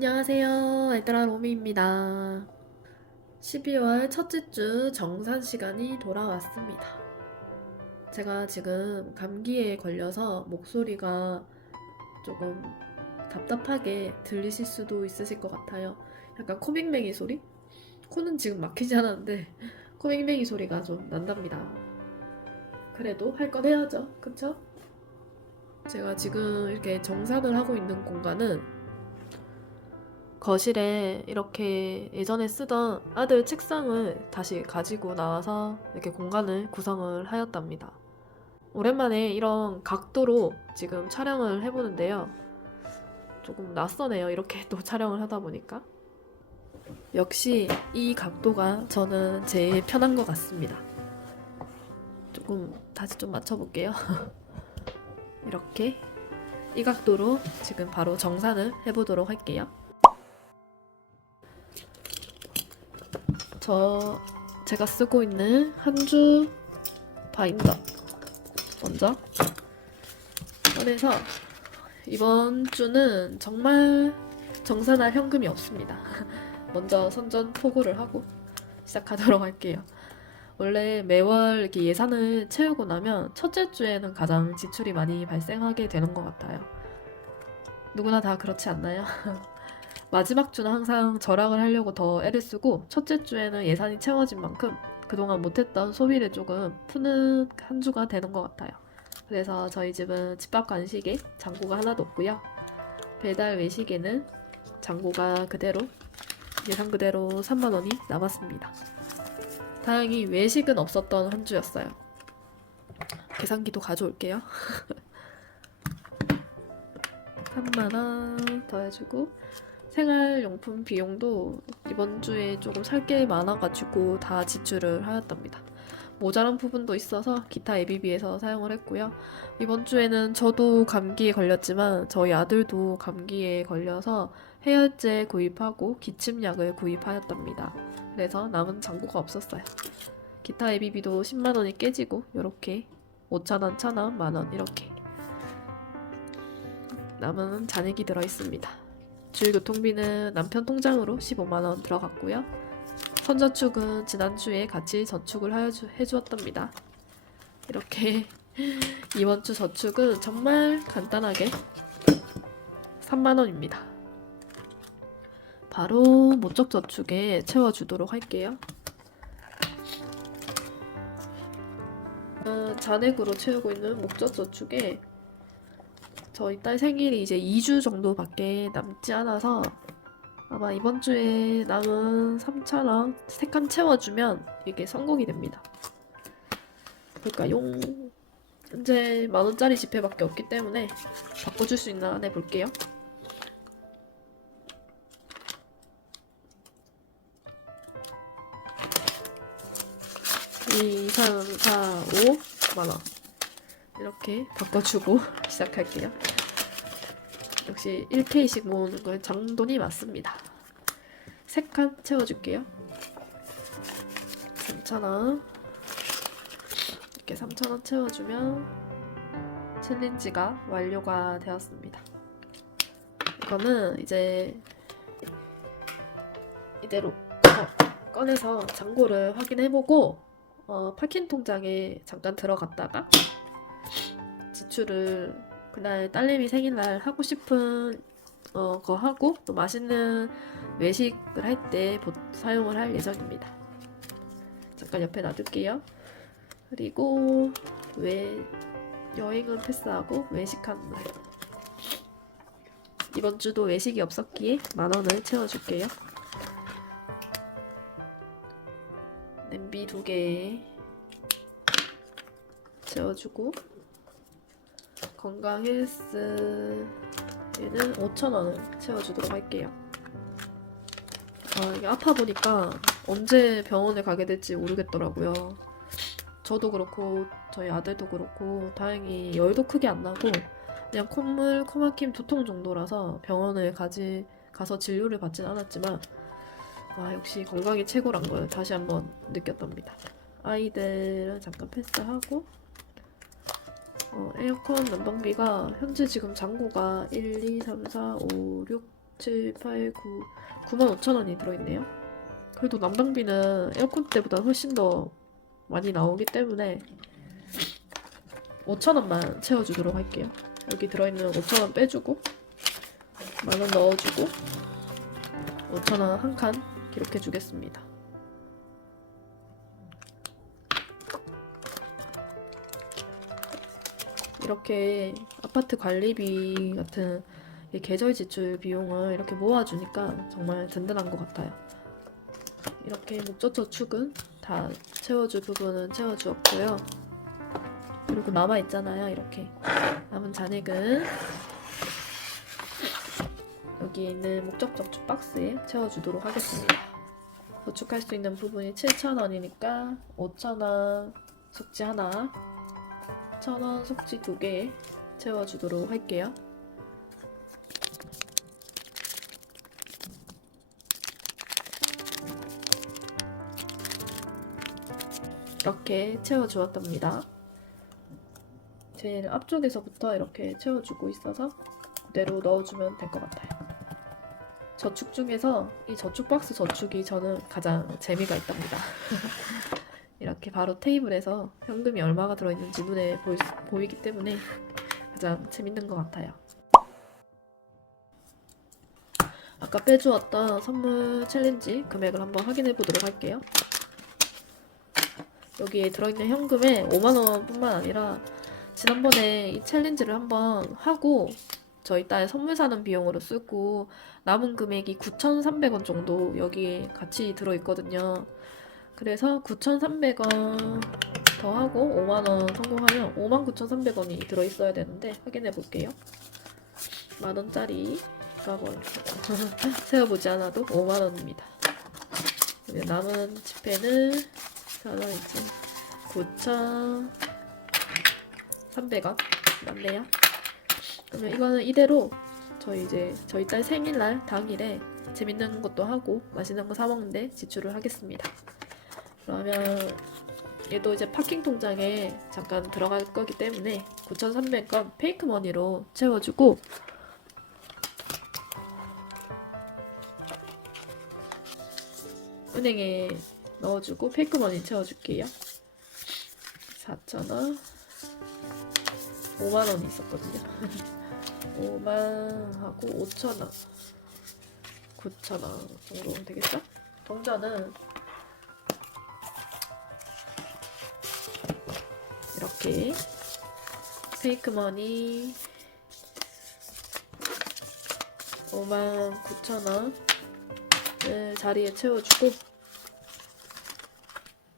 안녕하세요. 얘들아 로미입니다. 12월 첫째 주 정산 시간이 돌아왔습니다. 제가 지금 감기에 걸려서 목소리가 조금 답답하게 들리실 수도 있으실 것 같아요. 약간 코맹맹이 소리? 코는 지금 막히지 않았는데 코맹맹이 소리가 좀 난답니다. 그래도 할 건 해야죠. 그쵸? 제가 지금 이렇게 정산을 하고 있는 공간은 거실에 이렇게 예전에 쓰던 아들 책상을 다시 가지고 나와서 이렇게 공간을 구성을 하였답니다. 오랜만에 이런 각도로 지금 촬영을 해보는데요. 조금 낯서네요. 이렇게 또 촬영을 하다 보니까. 역시 이 각도가 저는 제일 편한 것 같습니다. 조금 다시 좀 맞춰볼게요. 이렇게 이 각도로 지금 바로 정산을 해보도록 할게요. 저 제가 쓰고 있는 한주 바인더 먼저 꺼내서 이번 주는 정말 정산할 현금이 없습니다. 먼저 선전 포고를 하고 시작하도록 할게요. 원래 매월 이렇게 예산을 채우고 나면 첫째 주에는 가장 지출이 많이 발생하게 되는 것 같아요. 누구나 다 그렇지 않나요? 마지막 주는 항상 절약을 하려고 더 애를 쓰고 첫째 주에는 예산이 채워진 만큼 그동안 못했던 소비를 조금 푸는 한 주가 되는 것 같아요. 그래서 저희 집은 집밥 간식에 잔고가 하나도 없고요. 배달 외식에는 잔고가 그대로 예산 그대로 3만 원이 남았습니다. 다행히 외식은 없었던 한 주였어요. 계산기도 가져올게요. 3만 원 더해주고 생활용품 비용도 이번 주에 조금 살 게 많아가지고 다 지출을 하였답니다. 모자란 부분도 있어서 기타 예비비에서 사용을 했고요. 이번 주에는 저도 감기에 걸렸지만 저희 아들도 감기에 걸려서 해열제 구입하고 기침약을 구입하였답니다. 그래서 남은 잔고가 없었어요. 기타 예비비도 10만 원이 깨지고 이렇게 5천 원, 1천 원, 만원 이렇게 남은 잔액이 들어 있습니다. 주일 교통비는 남편 통장으로 15만 원 들어갔고요. 선저축은 지난주에 같이 저축을 해주었답니다. 이렇게 이번 주 저축은 정말 간단하게 3만 원입니다. 바로 모적 저축에 채워주도록 할게요. 어, 잔액으로 채우고 있는 목적 저축에 저희 딸 생일이 이제 2주 정도밖에 남지 않아서 아마 이번 주에 남은 3,000원 3칸 채워주면 이게 성공이 됩니다. 볼까요? 현재 만원짜리 지폐밖에 없기 때문에 바꿔줄 수 있나 네 볼게요. 2, 3, 4, 5 만원 이렇게 바꿔주고 시작할게요. 역시 1K씩 모으는 건 장돈이 맞습니다. 3칸 채워줄게요. 3,000원 이렇게 3,000원 채워주면 챌린지가 완료가 되었습니다. 이거는 이제 이대로 어, 꺼내서 잔고를 확인해보고 어, 파킹 통장에 잠깐 들어갔다가 지출을 그날 딸내미 생일날 하고 싶은 어, 거 하고 또 맛있는 외식을 할 때 사용을 할 예정입니다. 잠깐 옆에 놔둘게요. 그리고 외 여행은 패스하고 외식하는 날 이번 주도 외식이 없었기에 만 원을 채워줄게요. 냄비 두 개 채워주고 건강 헬스에는 5,000원을 채워주도록 할게요. 아, 이게 아파 보니까 언제 병원에 가게 될지 모르겠더라고요. 저도 그렇고 저희 아들도 그렇고 다행히 열도 크게 안 나고 그냥 콧물, 코막힘, 두통 정도라서 병원을 가지 가서 진료를 받진 않았지만 아 역시 건강이 최고란 걸 다시 한번 느꼈답니다. 아이들은 잠깐 패스하고 어, 에어컨 난방비가 현재 지금 잔고가 1, 2, 3, 4, 5, 6, 7, 8, 9, 9만 5천 원이 들어있네요. 그래도 난방비는 에어컨 때보다 훨씬 더 많이 나오기 때문에 5천 원만 채워주도록 할게요. 여기 들어있는 5천 원 빼주고 만 원 넣어주고 5천 원 한 칸 기록해 주겠습니다. 이렇게 아파트 관리비 같은 이 계절 지출 비용을 이렇게 모아주니까 정말 든든한 것 같아요. 이렇게 목적 저축은 다 채워줄 부분은 채워주었고요. 그리고 남아 있잖아요, 이렇게 남은 잔액은 여기 있는 목적 저축 박스에 채워주도록 하겠습니다. 저축할 수 있는 부분이 7,000원이니까 5,000원 숙지 하나, 1,000원 숙지 두 개 채워주도록 할게요. 이렇게 채워주었답니다. 제일 앞쪽에서부터 이렇게 채워주고 있어서 그대로 넣어주면 될 것 같아요. 저축 중에서 이 저축 박스 저축이 저는 가장 재미가 있답니다. 이렇게 바로 테이블에서 현금이 얼마가 들어있는지 눈에 보이, 보이기 때문에 가장 재밌는 것 같아요. 아까 빼주었던 선물 챌린지 금액을 한번 확인해 보도록 할게요. 여기에 들어있는 현금에 5만원 뿐만 아니라 지난번에 이 챌린지를 한번 하고 저희 딸 선물 사는 비용으로 쓰고 남은 금액이 9,300원 정도 여기에 같이 들어있거든요. 그래서 9,300원 더 하고 5만원 성공하면 59,300원이 들어있어야 되는데 확인해 볼게요. 만원짜리가 뭐 세어보지 않아도 5만원입니다. 남은 지폐는 얼마있지 9,300원 맞네요. 그러면 이거는 이대로 저희 이제 저희 딸 생일날 당일에 재밌는 것도 하고 맛있는 거 사 먹는데 지출을 하겠습니다. 그러면 얘도 이제 파킹 통장에 잠깐 들어갈 거기 때문에 9,300원 페이크 머니로 채워주고 은행에 넣어주고 페이크 머니 채워줄게요. 4,000원 5만원이 있었거든요. 5만 하고 5,000원 9,000원 정도 되겠죠? 동전은 이렇게 페이크 머니 5만 9천원을 자리에 채워주고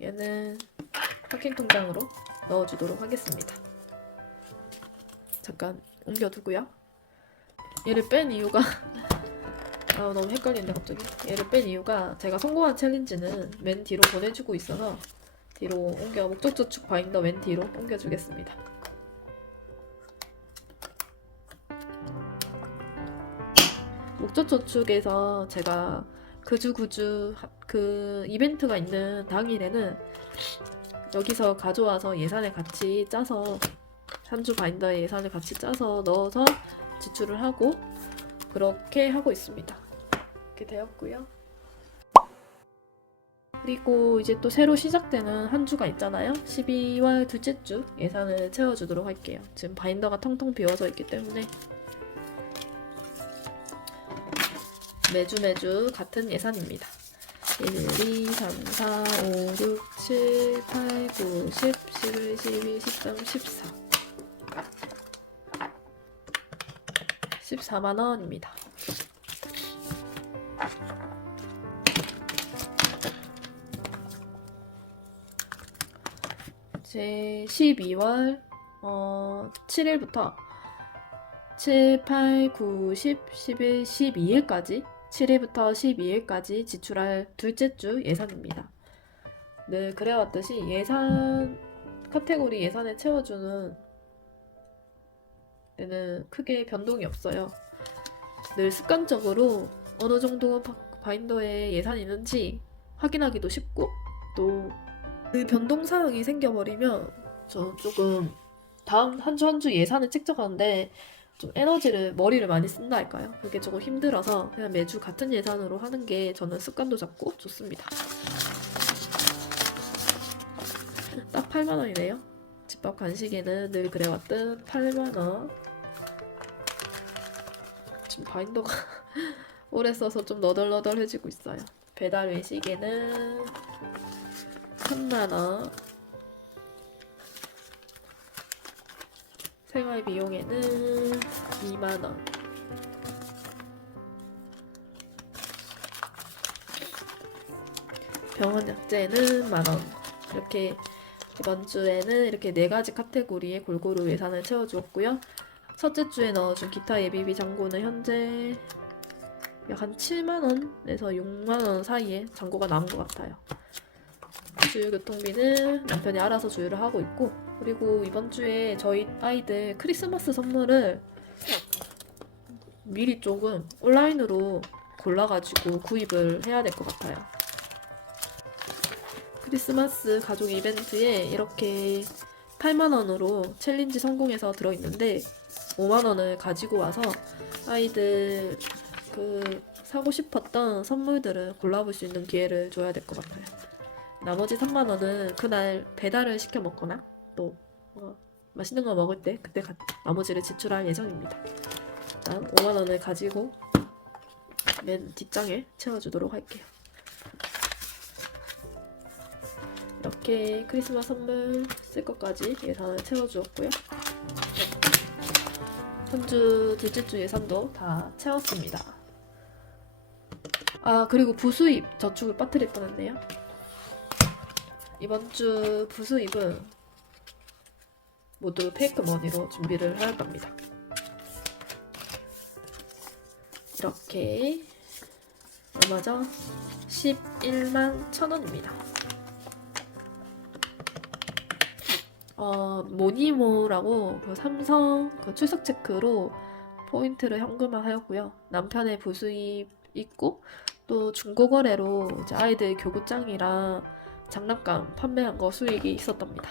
얘는 파킹 통장으로 넣어주도록 하겠습니다. 잠깐 옮겨두고요. 얘를 뺀 이유가 아 너무 헷갈린다 갑자기. 얘를 뺀 이유가 제가 성공한 챌린지는 맨 뒤로 보내주고 있어서 뒤로 옮겨 목적 저축 바인더 맨 뒤로 옮겨주겠습니다. 목적 저축에서 제가 그주그주 하- 그 이벤트가 있는 당일에는 여기서 가져와서 예산을 같이 짜서 한 주 바인더에 예산을 같이 짜서 넣어서 지출을 하고 그렇게 하고 있습니다. 이렇게 되었고요. 그리고 이제 또 새로 시작되는 한 주가 있잖아요. 12월 둘째 주 예산을 채워주도록 할게요. 지금 바인더가 텅텅 비워져 있기 때문에 매주 매주 같은 예산입니다. 1, 2, 3, 4, 5, 6, 7, 8, 9, 10, 11, 12, 13, 14. 14만 원입니다. 제 12월 어, 7일부터 7, 8, 9, 10, 11, 12일까지 7일부터 12일까지 지출할 둘째 주 예산입니다. 늘 그래왔듯이 예산 카테고리 예산에 채워주는 데는 크게 변동이 없어요. 늘 습관적으로 어느 정도 바- 바인더에 예산이 있는지 확인하기도 쉽고 또 그 변동 사항이 생겨버리면 저 조금 다음 한 주 한 주 예산을 책정하는데 좀 에너지를 머리를 많이 쓴다 할까요? 그게 조금 힘들어서 그냥 매주 같은 예산으로 하는 게 저는 습관도 잡고 좋습니다. 딱 8만 원이네요. 집밥 간식에는 늘 그래왔던 8만 원. 지금 바인더가 오래 써서 좀 너덜너덜해지고 있어요. 배달 외식에는 3만 원. 생활 비용에는 2만 원. 병원 약재는 만 원. 이렇게 이번 주에는 이렇게 네 가지 카테고리에 골고루 예산을 채워주었고요. 첫째 주에 넣어준 기타 예비비 잔고는 현재 약 한 7만 원에서 6만 원 사이에 잔고가 남은 것 같아요. 주유 교통비는 남편이 알아서 주유를 하고 있고 그리고 이번 주에 저희 아이들 크리스마스 선물을 미리 조금 온라인으로 골라가지고 구입을 해야 될 것 같아요. 크리스마스 가족 이벤트에 이렇게 8만원으로 챌린지 성공해서 들어있는데 5만원을 가지고 와서 아이들 그 사고 싶었던 선물들을 골라볼 수 있는 기회를 줘야 될 것 같아요. 나머지 3만 원은 그날 배달을 시켜 먹거나 또 어, 맛있는 거 먹을 때 그때 가- 나머지를 지출할 예정입니다. 일단 5만 원을 가지고 맨 뒷장에 채워주도록 할게요. 이렇게 크리스마스 선물 쓸 것까지 예산을 채워주었고요. 현주 둘째 주 예산도 다 채웠습니다. 아 그리고 부수입 저축을 빠뜨릴 뻔했네요. 이번 주 부수입은 모두 페이크 머니로 준비를 할 겁니다. 이렇게 얼마죠? 11만 1천원입니다. 어, 모니모라고 그 삼성 그 출석 체크로 포인트를 현금화하였고요. 남편의 부수입 있고 또 중고거래로 이제 아이들 교구장이랑 장난감 판매한 거 수익이 있었답니다.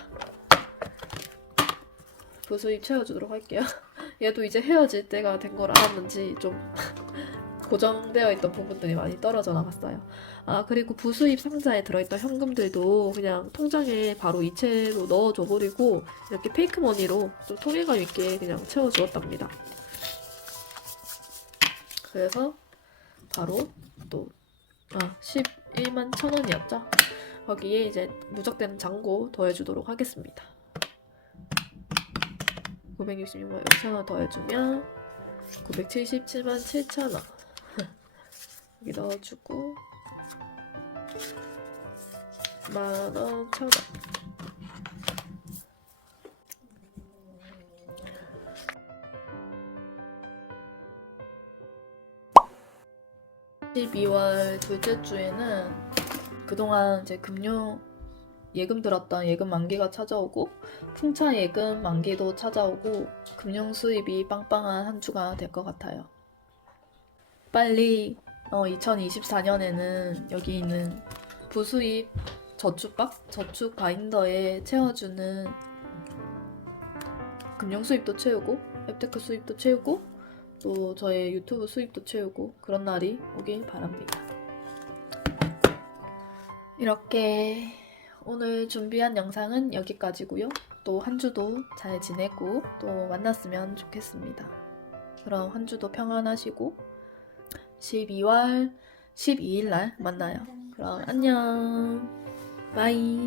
부수입 채워주도록 할게요. 얘도 이제 헤어질 때가 된 걸 알았는지 좀 고정되어 있던 부분들이 많이 떨어져 나갔어요. 아, 그리고 부수입 상자에 들어있던 현금들도 그냥 통장에 바로 이체로 넣어줘 버리고 이렇게 페이크 머니로 좀 통일감 있게 그냥 채워주었답니다. 그래서 바로 또, 아, 11만 천 원이었죠? 거기에 이제 누적된 잔고 더해주도록 하겠습니다. 966만 6천 원 더해주면 977만 7천 원. 여기 넣어주고 만원 천원 (12월) 둘째 주에는 그동안 이제 금융 예금 들었던 예금 만기가 찾아오고 풍차 예금 만기도 찾아오고 금융 수입이 빵빵한 한 주가 될 것 같아요. 빨리 어, 2024년에는 여기 있는 부수입 저축박, 저축 바인더에 채워주는 금융 수입도 채우고 앱테크 수입도 채우고 또 저의 유튜브 수입도 채우고 그런 날이 오길 바랍니다. 이렇게 오늘 준비한 영상은 여기까지고요. 또 한 주도 잘 지내고 또 만났으면 좋겠습니다. 그럼 한 주도 평안하시고 12월 12일 날 만나요. 그럼 안녕. 바이.